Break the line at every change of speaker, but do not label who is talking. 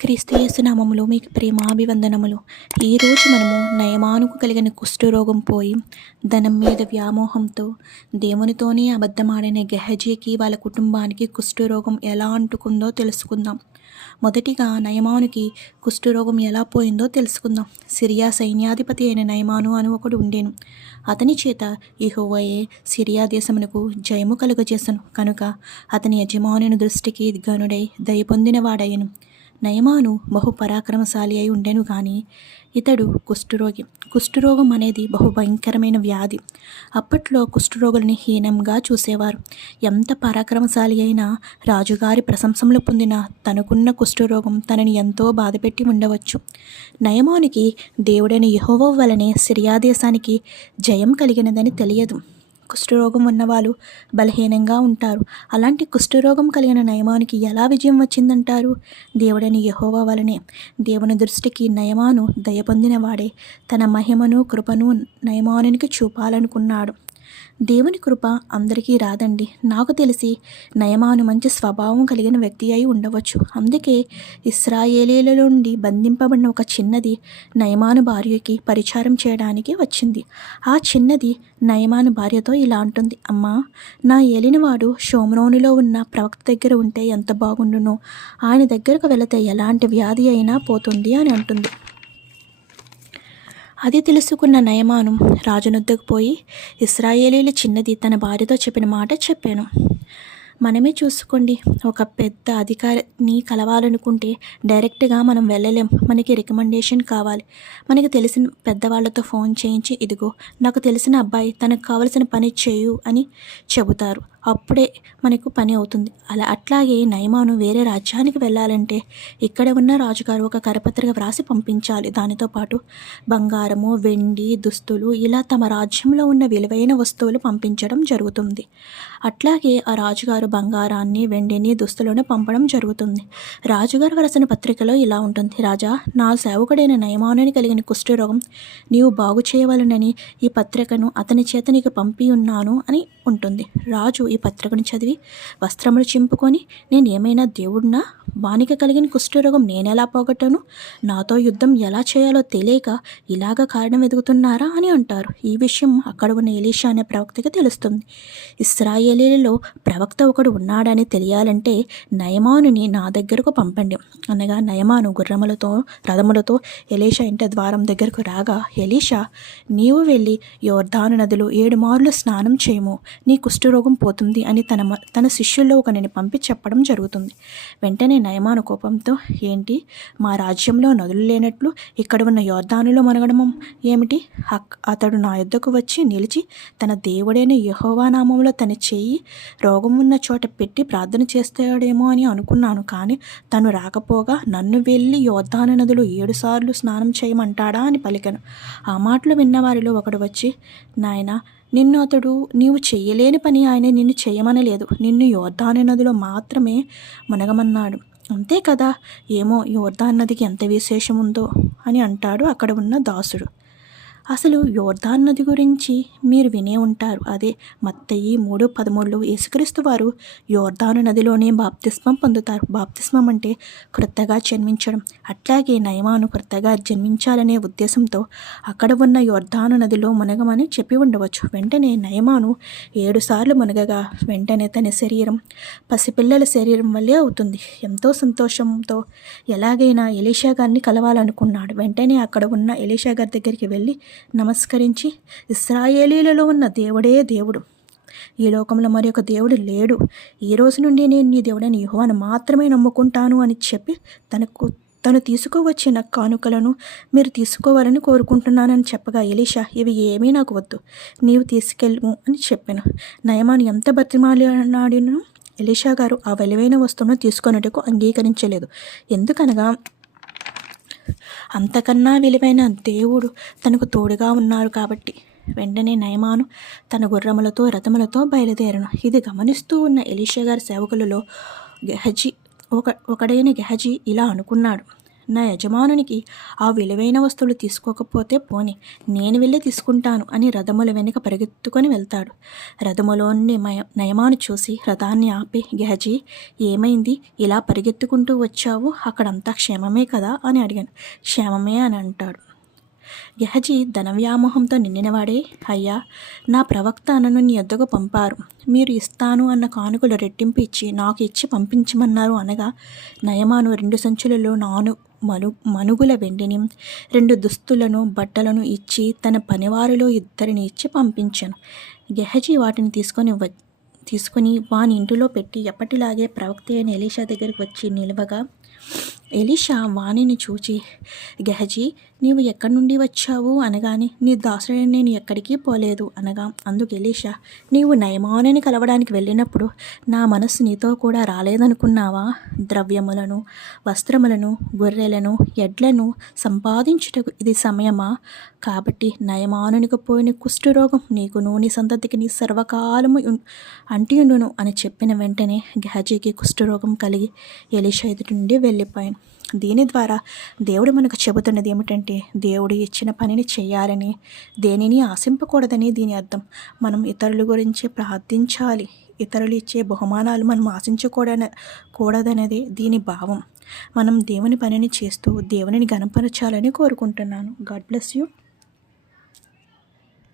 క్రీస్తు మీకు ప్రేమాభివందనములు. ఈరోజు మనము నయమానుకు కలిగిన కుష్ఠరోగం పోయి ధనం మీద వ్యామోహంతో దేవునితోనే అబద్ధమాడిన గెహజీకి వాళ్ళ కుటుంబానికి కుష్ఠరోగం ఎలా అంటుకుందో తెలుసుకుందాం. మొదటిగా నయమానుకి కుష్ఠరోగం ఎలా పోయిందో తెలుసుకుందాం. సిరియా సైన్యాధిపతి అయిన నయమాను అని ఒకడు ఉండేను. అతని చేత యెహోవాయే సిరియా దేశమునకు జయము కలుగజేసను. కనుక అతని యజమానుని దృష్టికి గనుడై దయ పొందినవాడయ్యను. నయమాను బహు పరాక్రమశాలి అయి ఉండెను కానీ ఇతడు కుష్ఠరోగి. కుష్ఠరోగం అనేది బహు భయంకరమైన వ్యాధి. అప్పట్లో కుష్ఠరోగుల్ని హీనంగా చూసేవారు. ఎంత పరాక్రమశాలి అయినా రాజుగారి ప్రశంసలు పొందిన తనకున్న కుష్ఠరోగం తనని ఎంతో బాధపెట్టి ఉండవచ్చు. నయమానికి దేవుడైన యహోవ వలనే సిరియా దేశానికి జయం కలిగినదని తెలియదు. కుష్ఠరోగం ఉన్నవాళ్ళు బలహీనంగా ఉంటారు. అలాంటి కుష్ఠరోగం కలిగిన నయమానికి ఎలా విజయం వచ్చిందంటారు? దేవుడని యహోవా వలనే దేవుని దృష్టికి నయమాను దయ పొందినవాడే తన మహిమను కృపను నయమానునికి చూపాలనుకున్నాడు. దేవుని కృప అందరికీ రాదండి. నాకు తెలిసి నయమాను మంచి స్వభావం కలిగిన వ్యక్తి అయి ఉండవచ్చు. అందుకే ఇస్రాయేలీల నుండి బంధింపబడిన ఒక చిన్నది నయమాను భార్యకి పరిచారం చేయడానికి వచ్చింది. ఆ చిన్నది నయమాను భార్యతో ఇలా అంటుంది అమ్మా నా ఏలినవాడు షోమ్రోనిలో ఉన్న ప్రవక్త దగ్గర ఉంటే ఎంత బాగుండునో? ఆయన దగ్గరకు వెళితే ఎలాంటి వ్యాధి అయినా పోతుంది అని అంటుంది. అది తెలుసుకున్న నయమాను రాజునొద్దకు పోయి ఇస్రాయేలీల చిన్నది తన భార్యతో చెప్పిన మాట చెప్పాను. మనమే చూసుకోండి ఒక పెద్ద అధికారిని కలవాలనుకుంటే డైరెక్ట్గా మనం వెళ్ళలేం. మనకి రికమెండేషన్ కావాలి. మనకి తెలిసిన పెద్దవాళ్ళతో ఫోన్ చేయించి ఇదిగో నాకు తెలిసిన అబ్బాయి తనకు కావలసిన పని చేయు అని చెబుతారు. అప్పుడే మనకు పని అవుతుంది. అలా అట్లాగే నయమాను వేరే రాజ్యానికి వెళ్ళాలంటే ఇక్కడ ఉన్న రాజుగారు ఒక కరపత్రిక వ్రాసి పంపించాలి. దానితో పాటు బంగారము వెండి దుస్తులు ఇలా తమ రాజ్యంలో ఉన్న విలువైన వస్తువులు పంపించడం జరుగుతుంది. అట్లాగే ఆ రాజుగారు బంగారాన్ని వెండిని దుస్తులను పంపడం జరుగుతుంది. రాజుగారు వ్రాసిన పత్రికలో ఇలా ఉంటుంది. రాజా నా సేవకుడైన నయమానుని కలిగిన కుష్ఠరోగం నీవు బాగు చేయవలనని ఈ పత్రికను అతని చేత నీకు పంపి ఉన్నాను అని ఉంటుంది. రాజు ఈ పత్రికను చదివి వస్త్రములు చింపుకొని నేను ఏమైనా దేవుడినా? వానికి కలిగిన కుష్ఠరోగం నేనెలా పోగొట్టాను? నాతో యుద్ధం ఎలా చేయాలో తెలియక ఇలాగ కారణం ఎదుగుతున్నారా అని అంటారు. ఈ విషయం అక్కడ ఉన్న ఎలీషా అనే ప్రవక్తకి తెలుస్తుంది. ఇస్రాయేలీలలో ప్రవక్త ఒకడు ఉన్నాడని తెలియాలంటే నయమానుని నా దగ్గరకు పంపండి. అనగా నయమాను గుర్రములతో రథములతో ఎలీషా ఇంటి ద్వారం దగ్గరకు రాగా ఎలీషా నీవు వెళ్ళి యోర్ధాను నదిలో ఏడు మార్లు స్నానం చేయము. నీ కుష్ఠరోగం పోతుంది అని తన మ- తన శిష్యుల్లో ఒకరిని పంపి చెప్పడం జరుగుతుంది. వెంటనే నయమాను కోపంతో ఏంటి? మా రాజ్యంలో నదులు లేనట్లు ఇక్కడ ఉన్న యోర్ధానులో మనగడము ఏమిటి? అక్- అతడు నా యుద్ధకు వచ్చి నిలిచి తన దేవుడైన యహోవానామంలో తన చెయ్యి రోగం ఉన్న చోట పెట్టి ప్రార్థన చేస్తాడేమో అని అనుకున్నాను. కానీ తను రాకపోగా నన్ను వెళ్ళి యోద్ధాన నదులు ఏడుసార్లు స్నానం చేయమంటాడా అని పలికాను. ఆ మాటలు విన్నవారిలో ఒకడు వచ్చి నాయనా నిన్ను అతడు నీవు చెయ్యలేని పని ఆయన నిన్ను చేయమనలేదు. నిన్ను యోర్ధాను నదిలో మాత్రమే మునగమన్నాడు. అంతే కదా? ఏమో యోర్ధాన్ నదికి ఎంత విశేషం ఉందో అని అంటాడు అక్కడ ఉన్న దాసుడు. అసలు యోర్ధాన్ నది గురించి మీరు వినే ఉంటారు. అదే మత్తయి మూడు పదమూడులో యేసుక్రీస్తు వారు యోర్ధాను నదిలోనే బాప్తిస్మం పొందుతారు. బాప్తిస్మం అంటే క్రొత్తగా జన్మించడం. అట్లాగే నయమాను క్రొత్తగా జన్మించాలనే ఉద్దేశంతో అక్కడ ఉన్న యోర్ధాను నదిలో మునగమని చెప్పి ఉండవచ్చు. వెంటనే నయమాను ఏడుసార్లు మునగగా వెంటనే తన శరీరం పసిపిల్లల శరీరం వల్లే అవుతుంది. ఎంతో సంతోషంతో ఎలాగైనా ఎలీషా గారిని కలవాలనుకున్నాడు. వెంటనే అక్కడ ఉన్న ఎలీషా గారి దగ్గరికి వెళ్ళి నమస్కరించి ఇస్రాయేలీలలో ఉన్న దేవుడే దేవుడు. ఈ లోకంలో మరి ఒక దేవుడు లేడు. ఈ రోజు నుండి నేను నీ దేవుడైన యెహోవాను మాత్రమే నమ్ముకుంటాను అని చెప్పి తనకు తను తీసుకువచ్చిన కానుకలను మీరు తీసుకోవాలని కోరుకుంటున్నానని చెప్పగా ఎలీషా ఇవి ఏమీ నాకు వద్దు. నీవు తీసుకెళ్ళము అని చెప్పాను. నయమాను ఎంత బతిమాలినాడినో ఎలీషా గారు ఆ విలువైన వస్తువును తీసుకొనుటకు అంగీకరించలేదు. ఎందుకనగా అంతకన్నా విలువైన దేవుడు తనకు తోడుగా ఉన్నారు కాబట్టి వెంటనే నయమాను తన గుర్రములతో రథములతో బయలుదేరను. ఇది గమనిస్తూ ఉన్న ఎలీషా గారి సేవకులలో గెహజీ ఒక ఒకడైన గెహజీ ఇలా అనుకున్నాడు. నా యజమానునికి ఆ విలువైన వస్తువులు తీసుకోకపోతే పోని నేను వెళ్ళి తీసుకుంటాను అని రథముల వెనుక పరిగెత్తుకొని వెళ్తాడు. రథములోని మయ నయమాను చూసి రథాన్ని ఆపి గెహజీ ఏమైంది? ఇలా పరిగెత్తుకుంటూ వచ్చావు? అక్కడంతా క్షేమమే కదా? అని అడిగాను. క్షేమమే అని అంటాడు. గెహజీ ధన వ్యామోహంతో నిండినవాడే? అయ్యా నా ప్రవక్త నన్ను నీ ఎద్దకు పంపారు. మీరు ఇస్తాను అన్న కానుకలు రెట్టింపు ఇచ్చి నాకు ఇచ్చి పంపించమన్నారు అనగా నయమాను రెండు సంచులలో నాను మను మనుగుల వెండిని రెండు దుస్తులను బట్టలను ఇచ్చి తన పనివారిలో ఇద్దరిని ఇచ్చి పంపించాను. గెహజీ వాటిని తీసుకొని వ తీసుకుని వాని ఇంటిలో పెట్టి ఎప్పటిలాగే ప్రవక్త అయిన ఎలీషా దగ్గరికి వచ్చి నిలవగా ఎలీషా వాణిని చూచి గెహజీ నీవు ఎక్కడి నుండి వచ్చావు? అనగానే నీ దాసుడైన నేను ఎక్కడికి పోలేదు. అనగా అందుకు ఎలీషా నీవు నయమానుని కలవడానికి వెళ్ళినప్పుడు నా మనస్సు నీతో కూడా రాలేదనుకున్నావా? ద్రవ్యములను వస్త్రములను గొర్రెలను ఎడ్లను సంపాదించుటకు ఇది సమయమా? కాబట్టి నయమానునికి పోయిన కుష్ఠరోగం నీకును నీ సంతతికి నీ సర్వకాలము అంటియుండును అని చెప్పిన వెంటనే గహజీకి కుష్ఠరోగం కలిగి ఎలీషా ఎదుటి నుండి వెళ్ళిపోయాను. దీని ద్వారా దేవుడు మనకు చెబుతున్నది ఏమిటంటే దేవుడు ఇచ్చిన పనిని చేయాలని దేనిని ఆశింపకూడదని దీని అర్థం. మనం ఇతరుల గురించి ప్రార్థించాలి. ఇతరులు ఇచ్చే బహుమానాలు మనం ఆశించకూడన కూడదనేది దీని భావం. మనం దేవుని పనిని చేస్తూ దేవునిని గణపరచాలని కోరుకుంటున్నాను. God bless you.